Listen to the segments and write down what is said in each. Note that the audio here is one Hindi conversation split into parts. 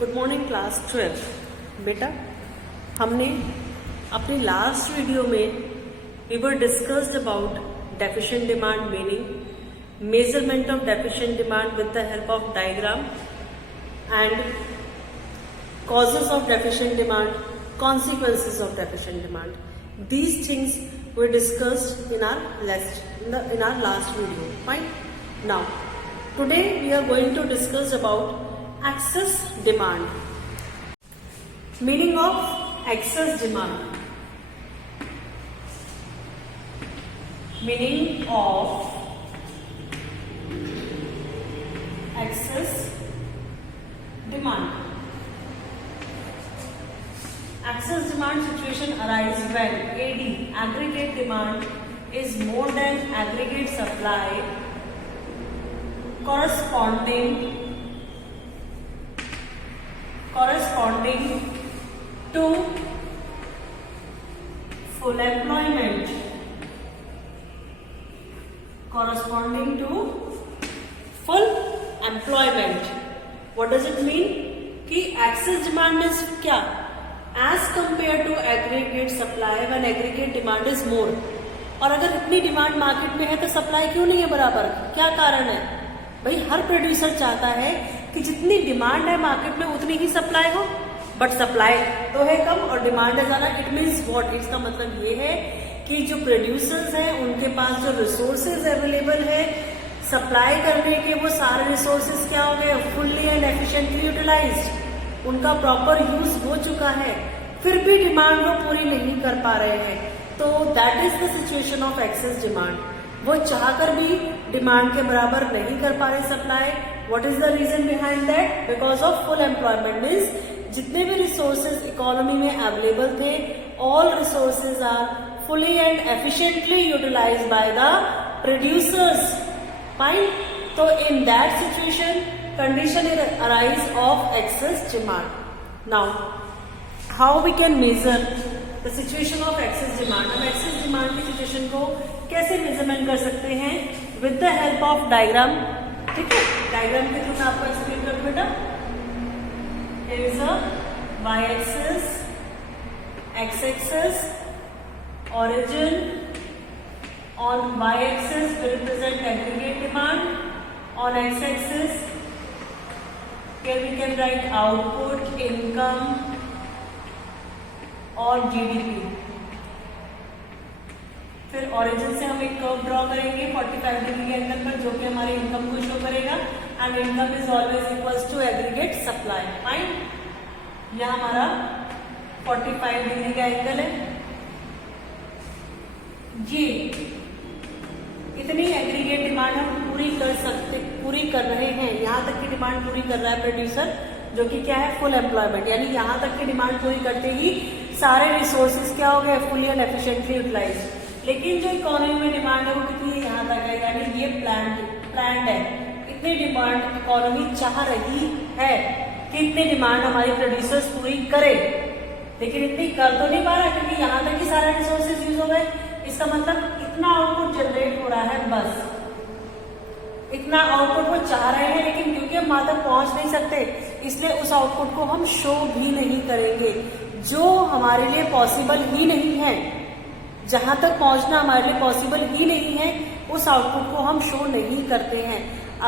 Good morning class 12। बेटा, हमने अपनी लास्ट वीडियो में we were discussed about deficient demand meaning, measurement of deficient demand with the help of diagram and causes of deficient demand, consequences of deficient demand. These things were discussed in our last video. Fine. Now, today we are going to discuss about excess demand. Meaning of excess demand. Meaning of excess demand. Excess demand situation arises when AD, aggregate demand, is more than aggregate supply corresponding to full employment. Corresponding to full employment. What does it mean? कि excess demand is क्या? As compared to aggregate supply when aggregate demand is more. और अगर इतनी डिमांड मार्केट में है तो सप्लाई क्यों नहीं है बराबर? क्या कारण है? भाई हर प्रोड्यूसर चाहता है कि जितनी डिमांड है मार्केट में उतनी ही सप्लाई हो, बट सप्लाई तो है कम और डिमांड है ज्यादा. It means what? इसका मतलब ये है कि जो प्रोड्यूसर्स हैं उनके पास जो रिसोर्सेज अवेलेबल है सप्लाई करने के, वो सारे रिसोर्सेज क्या हो गए? Fully and efficiently utilised. उनका प्रॉपर यूज हो चुका है, फिर भी डिमांड वो पूरी नहीं कर पा रहे हैं. तो that is the situation of excess demand. वो चाहकर भी डिमांड के बराबर नहीं कर पा रहे supply. What is the reason behind that? Because of full employment. Means जितने भी रिसोर्सेज इकोनॉमी में अवेलेबल थे, all resources are fully and efficiently utilized by the producers. Fine. तो in that situation condition arise of excess demand. Now, how we can measure the situation of excess demand? हम excess demand की situation को कैसे measurement कर सकते हैं? With the help of diagram. ठीक है, diagram के थ्रू मैं आपको explain करूँ बेटा. Here is a y-axis, x-axis, origin. On y-axis we represent aggregate demand. On x-axis here we can write output, income और GDP. फिर ऑरिजिन से हम एक कर्व ड्रॉ करेंगे 45 डिग्री एंगल पर, जो कि हमारे इनकम को शो करेगा. And income is always equals to aggregate supply. Fine. यह हमारा 45 डिग्री का एंगल है. ये इतनी एग्रीगेट डिमांड हम पूरी कर रहे हैं. यहाँ तक की डिमांड पूरी कर रहा है प्रोड्यूसर, जो कि क्या है? Full employment. यानी यहाँ तक की डिमांड पूरी करते ही सारे रिसोर्सेज क्या हो गए? Fully and efficiently utilise. लेकिन जो इकोनॉमी में डिमांड है वो कितनी है? यहाँ तक है. यानी ये प्लान्ड है. इतनी डिमांड इकोनॉमी चाह रही है कि इतनी डिमांड हमारी प्रोड्यूसर्स पूरी करे, लेकिन इतनी कर तो नहीं पा रहा क्योंकि यहाँ तक ही सारे रिसोर्सेज यूज हो गए. इसका मतलब इतना आउटपुट जनरेट हो रहा है, बस इतना आउटपुट वो चाह रहे हैं, लेकिन क्योंकि हम वहां तक पहुंच नहीं सकते इसलिए उस आउटपुट को हम शो भी नहीं करेंगे, जो हमारे लिए पॉसिबल ही नहीं है. जहां तक पहुंचना हमारे लिए पॉसिबल ही नहीं है उस आउटपुट को हम शो नहीं करते हैं.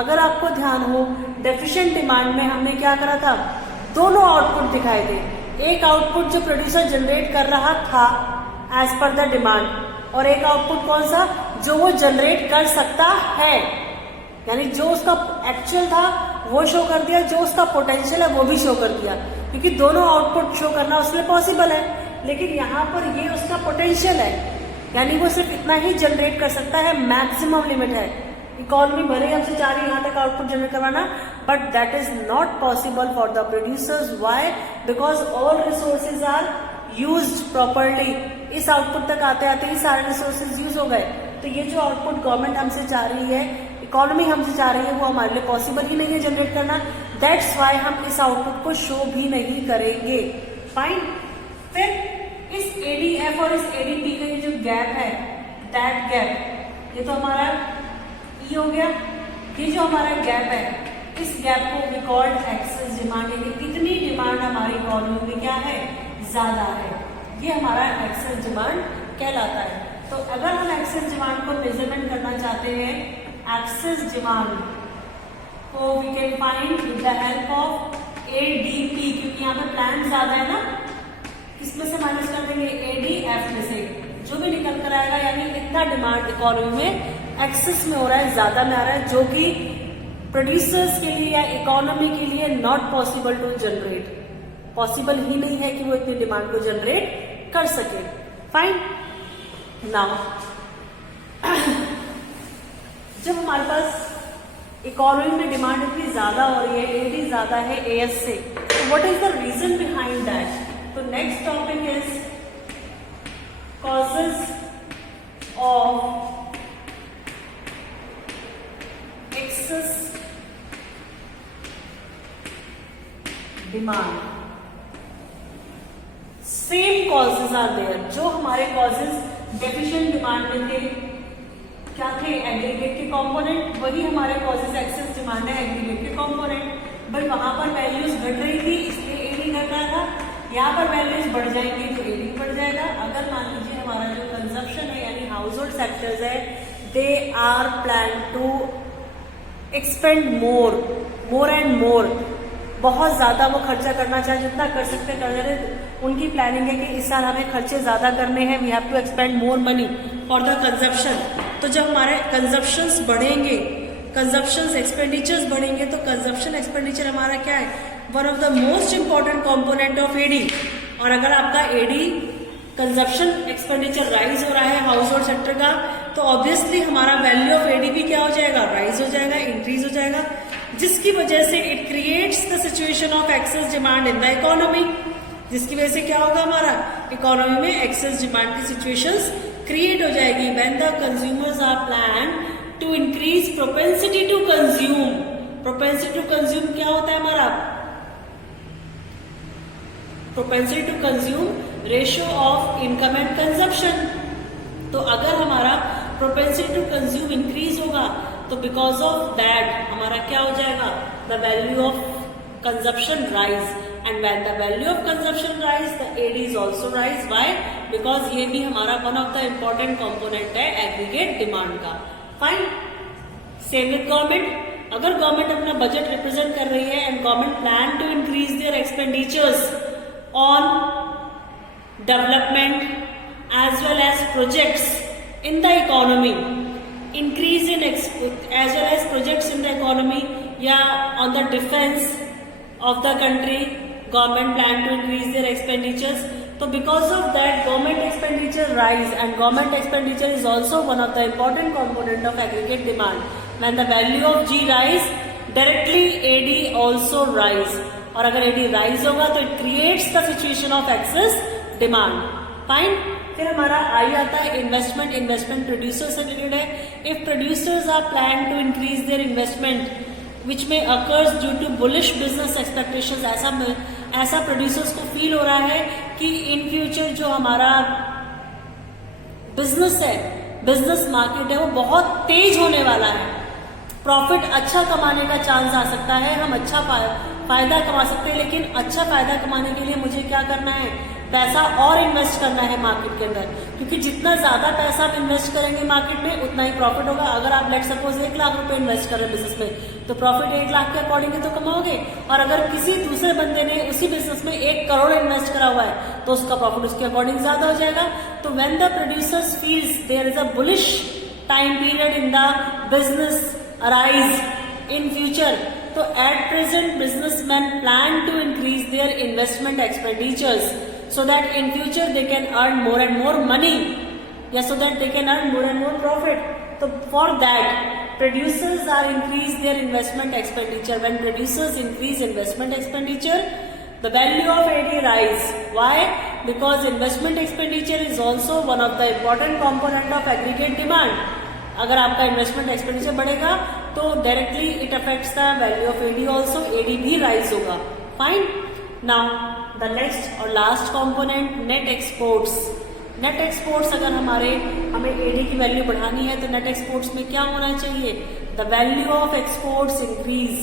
अगर आपको ध्यान हो, डेफिशिएंट डिमांड में हमने क्या करा था? दोनों आउटपुट दिखाए थे. एक आउटपुट जो प्रोड्यूसर जनरेट कर रहा था एज पर द डिमांड, और एक आउटपुट कौन सा? जो वो जनरेट कर सकता है. यानी जो उसका एक्चुअल था वो शो कर दिया, जो उसका पोटेंशियल है वो भी शो कर दिया, क्योंकि दोनों आउटपुट शो करना उसमें पॉसिबल है. लेकिन यहाँ पर ये उसका पोटेंशियल है, यानी वो सिर्फ इतना ही जनरेट कर सकता है. मैक्सिमम लिमिट है. इकोनॉमी भले ही हमसे चाह रही है यहाँ तक आउटपुट जनरेट करवाना, but that is not possible for the producers. Why? Because all resources are used properly. इस आउटपुट तक आते आते ही सारे रिसोर्सेज यूज हो गए. तो ये जो आउटपुट गवर्नमेंट हमसे चाह रही है, इकोनॉमी हमसे चाह रही है, वो हमारे लिए पॉसिबल ही नहीं है जनरेट करना. दैट्स व्हाई हम इस आउटपुट को शो भी नहीं करेंगे. फाइन. फिर इस एडीएफ और इस एडीपी का ये जो गैप है, दैट गैप, ये तो हमारा ई हो गया. ये जो हमारा गैप है, इस गैप को वी कॉल्ड एक्सेस डिमांड, यानी कितनी डिमांड हमारी इकोनॉमी में क्या है, ज्यादा है। ये हमारा एक्सेस डिमांड कहलाता है। तो अगर हम एक्सेस डिमांड को मेजरमेंट करना चाहते हैं, एक्सेस डिमांड को we can find with the help of ADP, क्योंकि यहाँ पे प्लान ज्यादा है ना, किसमें से माइनस कर देंगे, एडीएफ में से, जो भी निकल कर आएगा, यानी इतना डिमांड इकोनॉमी में एक्सेस में हो रहा है, ज्यादा में आ रहा है, जो कि प्रोड्यूसर्स के लिए या इकोनॉमी के लिए not possible to generate, possible ही नहीं है कि वो इतनी डिमांड को जनरेट कर सके। फाइन। नाउ जब हमारे पास इकोनॉमी में डिमांड इतनी ज्यादा हो रही है, एडी ज्यादा है एएस से, तो what is the reason behind that? तो next topic is causes of excess demand. Same causes are there. जो हमारे causes deficient demand में थे, क्या थे, एग्रीगेट के कंपोनेंट, वही हमारे causes excess demand है एग्रीगेट के कंपोनेंट। बट वहां पर वैल्यूज घट रही थी, इसलिए एडी घट रहा था। यहाँ पर वैल्यूज बढ़ जाएंगी तो एडी बढ़ जाएगा। अगर मान लीजिए हमारा जो कंजप्शन है यानी हाउस होल्ड सेक्टर्स है, they are plan to expend more and more, बहुत ज्यादा वो खर्चा करना चाहे, जितना कर सकते कर रहे, उनकी प्लानिंग है कि इस साल हमें खर्चे ज्यादा करने हैं, we have to expend more money for the consumption. तो जब हमारे कंजप्शंस बढ़ेंगे, कंजप्शन एक्सपेंडिचर्स बढ़ेंगे, तो कंजप्शन एक्सपेंडिचर हमारा क्या है, one of the most important component of AD. और अगर आपका एडी कंजप्शन एक्सपेंडिचर राइज हो रहा है हाउस होल्ड सेक्टर का, तो ऑब्वियसली हमारा वैल्यू ऑफ एडी भी क्या हो जाएगा, राइज हो जाएगा, इंक्रीज हो जाएगा, जिसकी वजह से it creates the situation of excess demand in the economy, जिसकी वजह से क्या होगा, हमारा इकोनॉमी में एक्सेस डिमांड की सिचुएशंस क्रिएट हो जाएगी। When the consumers are plan to increase propensity to consume, propensity to consume क्या होता है हमारा, propensity to consume ratio of income and consumption. तो अगर हमारा प्रोपेंसिटी टू कंज्यूम इंक्रीज होगा, तो बिकॉज ऑफ दैट हमारा क्या हो जाएगा, the value of consumption rise, and when the value of consumption rise the AD is also rise. Why? Because ये भी हमारा one of the important component है एग्रीगेट डिमांड का। फाइन। सेम विद गवर्नमेंट, अगर गवर्नमेंट अपना बजट रिप्रेजेंट कर रही है and government plan to increase their expenditures on development as well as projects in the economy, increase in as well as projects in the economy, yeah, on the defense of the country, government plan to increase their expenditures. So because of that government expenditure rise, and government expenditure is also one of the important component of aggregate demand. When the value of G rise, directly AD also rise. और अगर एडी राइज होगा तो it creates the situation of excess demand. Fine. फिर हमारा आई आता है इन्वेस्टमेंट। इन्वेस्टमेंट प्रोड्यूसर से रिलेटेड है। If producers are plan to increase their investment which में occurs due to bullish business expectations, ऐसा प्रोड्यूसर्स को फील हो रहा है कि इन फ्यूचर जो हमारा बिजनेस है, बिजनेस मार्केट है, वो बहुत तेज होने वाला है, प्रॉफिट अच्छा कमाने का चांस आ सकता है, हम अच्छा फायदा कमा सकते हैं। लेकिन अच्छा फायदा कमाने के लिए मुझे क्या करना है, पैसा और इन्वेस्ट करना है मार्केट के अंदर, क्योंकि जितना ज्यादा पैसा आप इन्वेस्ट करेंगे मार्केट में उतना ही प्रॉफिट होगा। अगर आप लेट सपोज 1 लाख रुपए इन्वेस्ट कर रहे हैं बिजनेस में, तो प्रॉफिट 1 लाख के अकॉर्डिंग तो कमाओगे। और अगर किसी दूसरे बंदे ने उसी बिजनेस में 1 करोड़ इन्वेस्ट करा हुआ है, तो उसका प्रॉफिट उसके अकॉर्डिंग ज्यादा हो जाएगा। तो when the producers feels there is a bullish time period in the business arise in future, तो at present businessman plan to increase their investment expenditures so that in future they can earn more and more money, yeah, so that they can earn more and more profit. So for that producers are increase their investment expenditure. When producers increase investment expenditure, the value of AD rise. Why? Because investment expenditure is also one of the important component of aggregate demand. अगर आपका इन्वेस्टमेंट एक्सपेंडिचर बढ़ेगा तो directly it affects the value of AD also, AD भी राइज होगा। फाइन। नाउ द नेक्स्ट और last component net exports. Net exports अगर हमें एडी की वैल्यू बढ़ानी है तो नेट एक्सपोर्ट्स में क्या होना चाहिए, the value of exports increase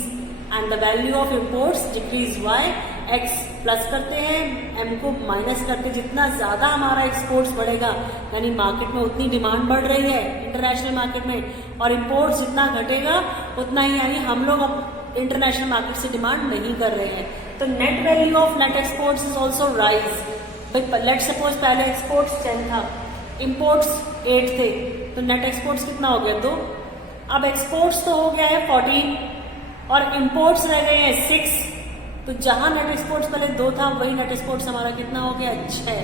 and the value of imports decrease. Why? X plus करते हैं, एम को माइनस करते, जितना ज्यादा हमारा एक्सपोर्ट्स बढ़ेगा यानी मार्केट में उतनी डिमांड बढ़ रही है इंटरनेशनल मार्केट में, और इम्पोर्ट्स जितना घटेगा उतना ही यानी हम लोग अब इंटरनेशनल मार्केट से डिमांड नहीं कर रहे हैं। तो net value of net exports is also rise. Let suppose पहले एक्सपोर्ट्स 10 था, इम्पोर्ट्स 8 थे, तो नेट एक्सपोर्ट्स कितना हो गया 2। अब एक्सपोर्ट्स तो हो गया है 14 और इम्पोर्ट्स रह गए हैं 6, तो जहां नेट एक्सपोर्ट्स पहले 2 था वही नेट एक्सपोर्ट्स हमारा कितना हो गया 6।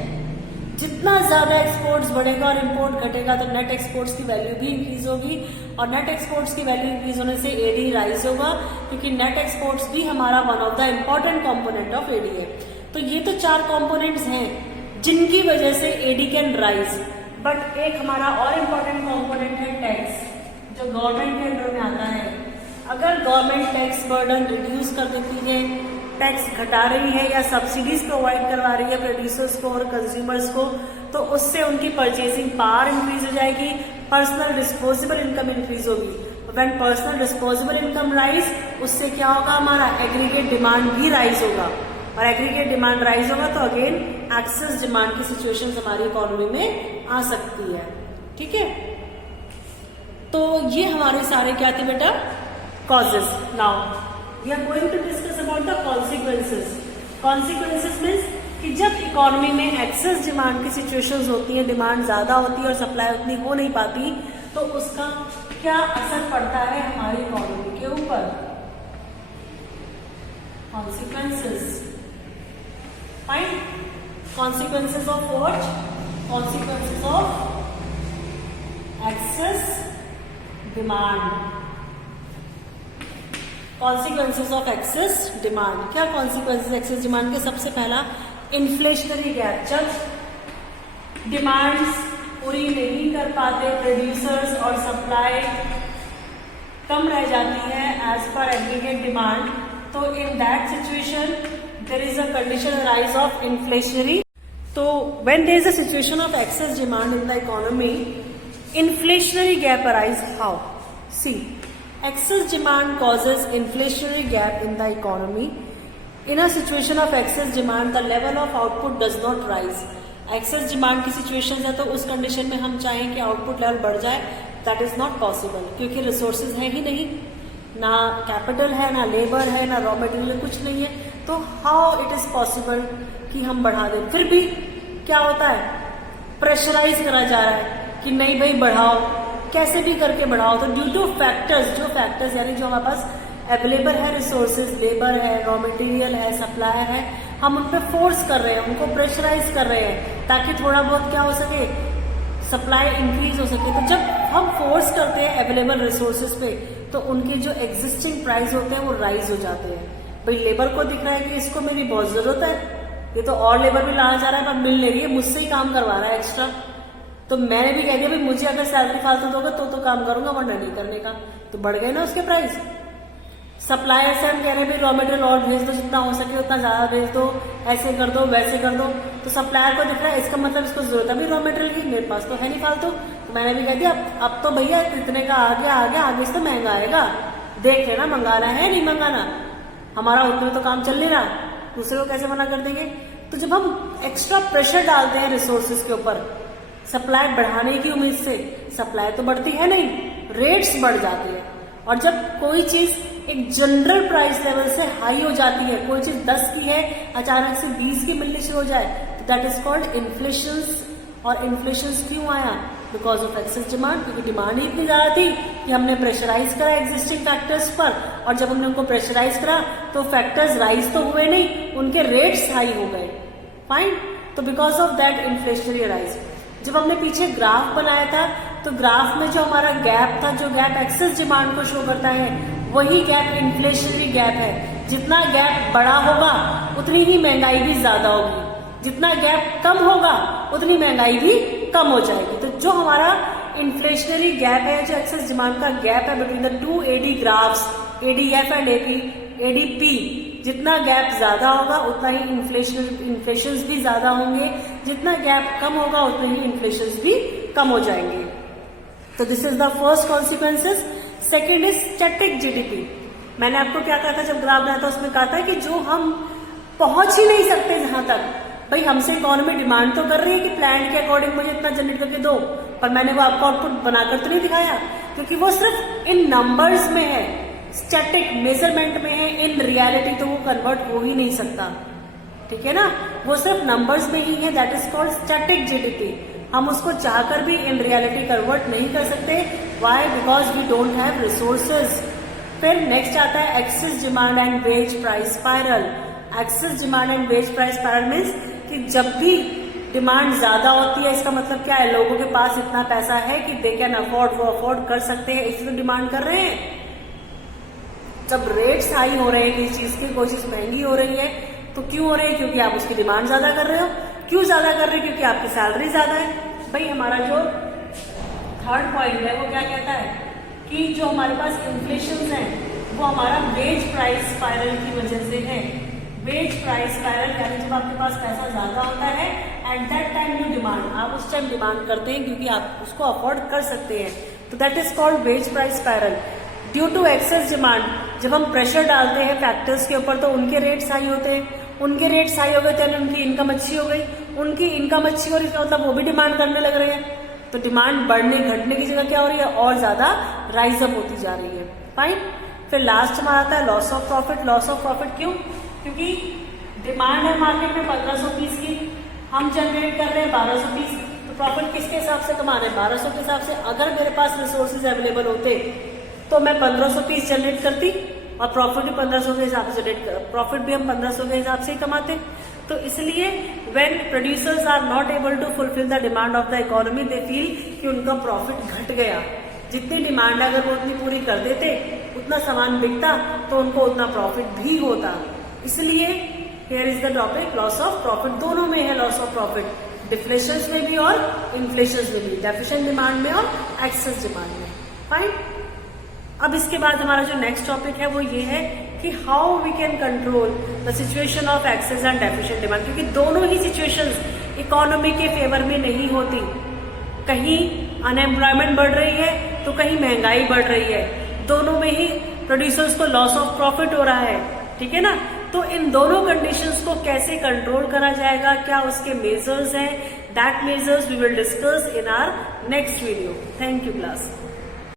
जितना ज्यादा एक्सपोर्ट्स बढ़ेगा और इम्पोर्ट घटेगा तो नेट एक्सपोर्ट्स की वैल्यू भी इंक्रीज होगी, और नेट एक्सपोर्ट्स की वैल्यू इंक्रीज होने से एडी राइज होगा, क्योंकि नेट एक्सपोर्ट्स भी हमारा one of the important component of AD है। तो ये तो 4 कॉम्पोनेंट्स हैं जिनकी वजह से एडी कैन राइज। बट एक हमारा और इम्पोर्टेंट कॉम्पोनेंट है टैक्स, जो गवर्नमेंट के अंडर में आता है। अगर गवर्नमेंट टैक्स बर्डन रिड्यूस कर देती है, टैक्स घटा रही है या सब्सिडीज प्रोवाइड करवा रही है प्रोड्यूसर्स को और कंज्यूमर्स को, तो उससे उनकी परचेसिंग पावर इंक्रीज हो जाएगी, पर्सनल डिस्पोजेबल इनकम इंक्रीज होगी। When personal disposable income rise, उससे क्या होगा, हमारा एग्रीगेट डिमांड भी राइज होगा, और एग्रीगेट डिमांड राइज होगा तो अगेन एक्सेस डिमांड की सिचुएशन हमारी इकोनॉमी में आ सकती है। ठीक है, तो ये हमारे सारे क्या थे बेटा, causes. Now we are going to discuss about the consequences. Consequences means कि जब इकोनॉमी में एक्सेस डिमांड की सिचुएशंस होती है, डिमांड ज्यादा होती है और सप्लाई उतनी हो नहीं पाती, तो उसका क्या असर पड़ता है हमारी इकोनॉमी के ऊपर। Consequences, fine. Consequences of what, consequences of excess demand. Consequences of excess demand, क्या कॉन्सिक्वेंसेस एक्सेस डिमांड के, सबसे पहला इन्फ्लेशनरी गैप। जब डिमांड्स पूरी नहीं कर पाते प्रोड्यूसर्स और सप्लाई कम रह जाती है एज पर एग्रीगेट डिमांड, तो in that situation there is a condition rise of inflationary. तो when there is a situation of excess demand in the economy, inflationary gap arise how? See, excess demand causes inflationary gap in the economy. In a situation of excess demand, the level of output does not rise. Excess demand की situation है तो उस condition में हम चाहें कि output level बढ़ जाए, that is not possible, क्योंकि resources है ही नहीं, ना capital है, ना labor है, ना raw material, कुछ नहीं है, तो how it is possible कि हम बढ़ा दें। फिर भी क्या होता है, प्रेशराइज करा जा रहा है कि नहीं भाई बढ़ाओ, कैसे भी करके बढ़ाओ। तो ड्यू टू फैक्टर्स, जो फैक्टर्स यानी जो हमारे पास अवेलेबल है रिसोर्सेज, लेबर है, रॉ मटेरियल है, सप्लायर है, हम उन पे फोर्स कर रहे हैं, उनको प्रेशराइज कर रहे हैं ताकि थोड़ा बहुत क्या हो सके, सप्लाई इंक्रीज हो सके। तो जब हम फोर्स करते हैं अवेलेबल रिसोर्सेज पे, तो उनके जो एग्जिस्टिंग प्राइस होते हैं वो राइज हो जाते हैं। भाई लेबर को दिख रहा है कि इसको मेरी बहुत जरूरत है, ये तो और लेबर भी लाना चाह रहा है पर मिल नहीं रही है, मुझसे ही काम करवा रहा है एक्स्ट्रा, तो मैंने भी कह दिया भाई मुझे अगर सैलरी फालतू दोगे तो काम करूंगा, वरना नहीं करने का, तो बढ़ गए ना उसके प्राइस। सप्लायर से हम कह रहे हैं भाई रॉ मटेरियल और भेज दो, जितना हो सके उतना ज्यादा भेज दो, ऐसे कर दो वैसे कर दो, तो सप्लायर को दिख रहा है इसका मतलब इसको जरूरत है भी रॉ मटेरियल की, मेरे पास तो है नहीं फालतू, तो मैंने भी कह दिया अब तो भैया इतने का आगे से महंगा आएगा, देख लेना मंगाना है नहीं मंगाना, हमारा उतने तो काम चल नहीं रहा, दूसरे को कैसे मना कर देंगे। तो जब हम एक्स्ट्रा प्रेशर डालते हैं रिसोर्सेज के ऊपर सप्लाई बढ़ाने की उम्मीद से, सप्लाई तो बढ़ती है नहीं, रेट्स बढ़ जाती है। और जब कोई चीज एक जनरल प्राइस लेवल से हाई हो जाती है, कोई चीज 10 की है अचानक से 20 की मिलनी शुरू हो जाए, तो दैट इज कॉल्ड इन्फ्लेशन। और इन्फ्लेशन क्यों आया, बिकॉज ऑफ एक्सेस डिमांड, क्योंकि डिमांड ही इतनी ज्यादा थी कि हमने प्रेशराइज करा एग्जिस्टिंग फैक्टर्स पर, और जब हमने उनको प्रेशराइज करा तो फैक्टर्स राइज तो हुए नहीं, उनके रेट्स हाई हो गए, फाइन। तो because of that inflationary rise. जब हमने पीछे ग्राफ बनाया था तो ग्राफ में जो हमारा गैप था, जो गैप एक्सेस डिमांड को शो करता है, वही गैप इन्फ्लेशनरी गैप है। जितना गैप बड़ा होगा उतनी ही महंगाई भी ज्यादा होगी, जितना गैप कम होगा उतनी महंगाई भी कम हो जाएगी। तो जो हमारा इन्फ्लेशनरी गैप है, जो एक्सेस डिमांड का गैप है between the 2 AD graphs, ADF and ADP, जितना गैप ज्यादा होगा उतना ही इन्फ्लेशन भी ज्यादा होंगे, जितना गैप कम होगा उतने ही इन्फ्लेशन भी कम हो जाएंगे। तो this is the first consequences. Second is static GDP. मैंने आपको क्या कहा था जब ग्राफ बनाया था, उसमें कहा था कि जो हम पहुंच ही नहीं सकते जहां तक। भाई हमसे इकोनॉमी डिमांड तो कर रही है कि प्लान के अकॉर्डिंग मुझे इतना जनरेट करके दो, पर मैंने वो आपको आउटपुट बनाकर तो नहीं दिखाया, क्योंकि वो सिर्फ इन नंबर्स में है, स्टैटिक मेजरमेंट में है, इन रियलिटी तो वो कन्वर्ट हो ही नहीं सकता। ठीक है ना, वो सिर्फ नंबर्स में ही है, that is called static GDP. हम उसको चाहकर भी इन रियलिटी कन्वर्ट नहीं कर सकते। Why? Because we don't have resources. फिर नेक्स्ट आता है excess demand and wage price spiral. Excess demand and wage price spiral means कि जब भी डिमांड ज्यादा होती है, इसका मतलब क्या है, लोगों के पास इतना पैसा है कि दे कैन अफोर्ड, वो अफोर्ड कर सकते हैं, इसलिए डिमांड कर रहे हैं। जब रेट्स हाई हो रहे हैं किसी चीज की, कोई चीज महंगी हो रही है, तो क्यों हो रही है? क्योंकि आप उसकी डिमांड ज्यादा कर रहे हो। क्यों ज्यादा कर रहे हो? क्योंकि आपकी सैलरी ज्यादा है। भाई हमारा जो थर्ड पॉइंट है वो क्या कहता है कि जो हमारे पास इन्फ्लेशन है वो हमारा वेज प्राइस स्पाइरल की वजह से है। वेज प्राइस स्पाइरल यानी जब आपके पास पैसा ज्यादा होता है, at that time you demand, आप उस टाइम डिमांड करते हैं क्योंकि आप उसको अफोर्ड कर सकते हैं, तो that is called wage price spiral. Due to excess demand, जब हम प्रेशर डालते हैं फैक्टर्स के ऊपर तो उनके रेट्स हाई होते हैं, उनके रेट्स हाई हो गए तो उनकी इनकम अच्छी हो गई, उनकी इनकम अच्छी हो रही है मतलब वो भी डिमांड करने लग रहे हैं, तो डिमांड बढ़ने घटने की जगह क्या हो रही है, और ज्यादा राइज अप होती जा रही है। फाइन। फिर लास्ट हमारा आता है loss of profit. Loss of profit क्यों? क्योंकि डिमांड है मार्केट में 1500 पीस की, हम जनरेट कर रहे हैं 1200 पीस, तो प्रॉफिट किसके हिसाब से कमा रहे हैं? 1200 के हिसाब से। अगर मेरे पास रिसोर्सेज अवेलेबल होते तो मैं 1500 पीस जनरेट करती और प्रॉफिट भी 1500 के हिसाब से प्रॉफिट भी हम 1500 के हिसाब से ही कमाते। तो इसलिए when producers are not able to fulfil the demand of the economy, they feel कि उनका प्रॉफिट घट गया। जितनी डिमांड है अगर वो उतनी पूरी कर देते, उतना सामान बिकता, तो उनको उतना प्रॉफिट भी होता। इसलिए here is the topic loss of profit. दोनों में है लॉस ऑफ प्रॉफिट, डिफ्लेशन में भी और इन्फ्लेशन में भी, डेफिशिएंट डिमांड में और एक्सेस डिमांड में। फाइन। अब इसके बाद हमारा जो नेक्स्ट टॉपिक है वो ये है कि how we can control the situation of excess and deficient demand, क्योंकि दोनों ही सिचुएशंस इकोनॉमी के फेवर में नहीं होती। कहीं अनएम्प्लॉयमेंट बढ़ रही है तो कहीं महंगाई बढ़ रही है, दोनों में ही प्रोड्यूसर्स को लॉस ऑफ प्रॉफिट हो रहा है। ठीक है ना, तो इन दोनों कंडीशंस को कैसे कंट्रोल करा जाएगा, क्या उसके मेजर्स हैं, that measures we will discuss in our next video. Thank you class.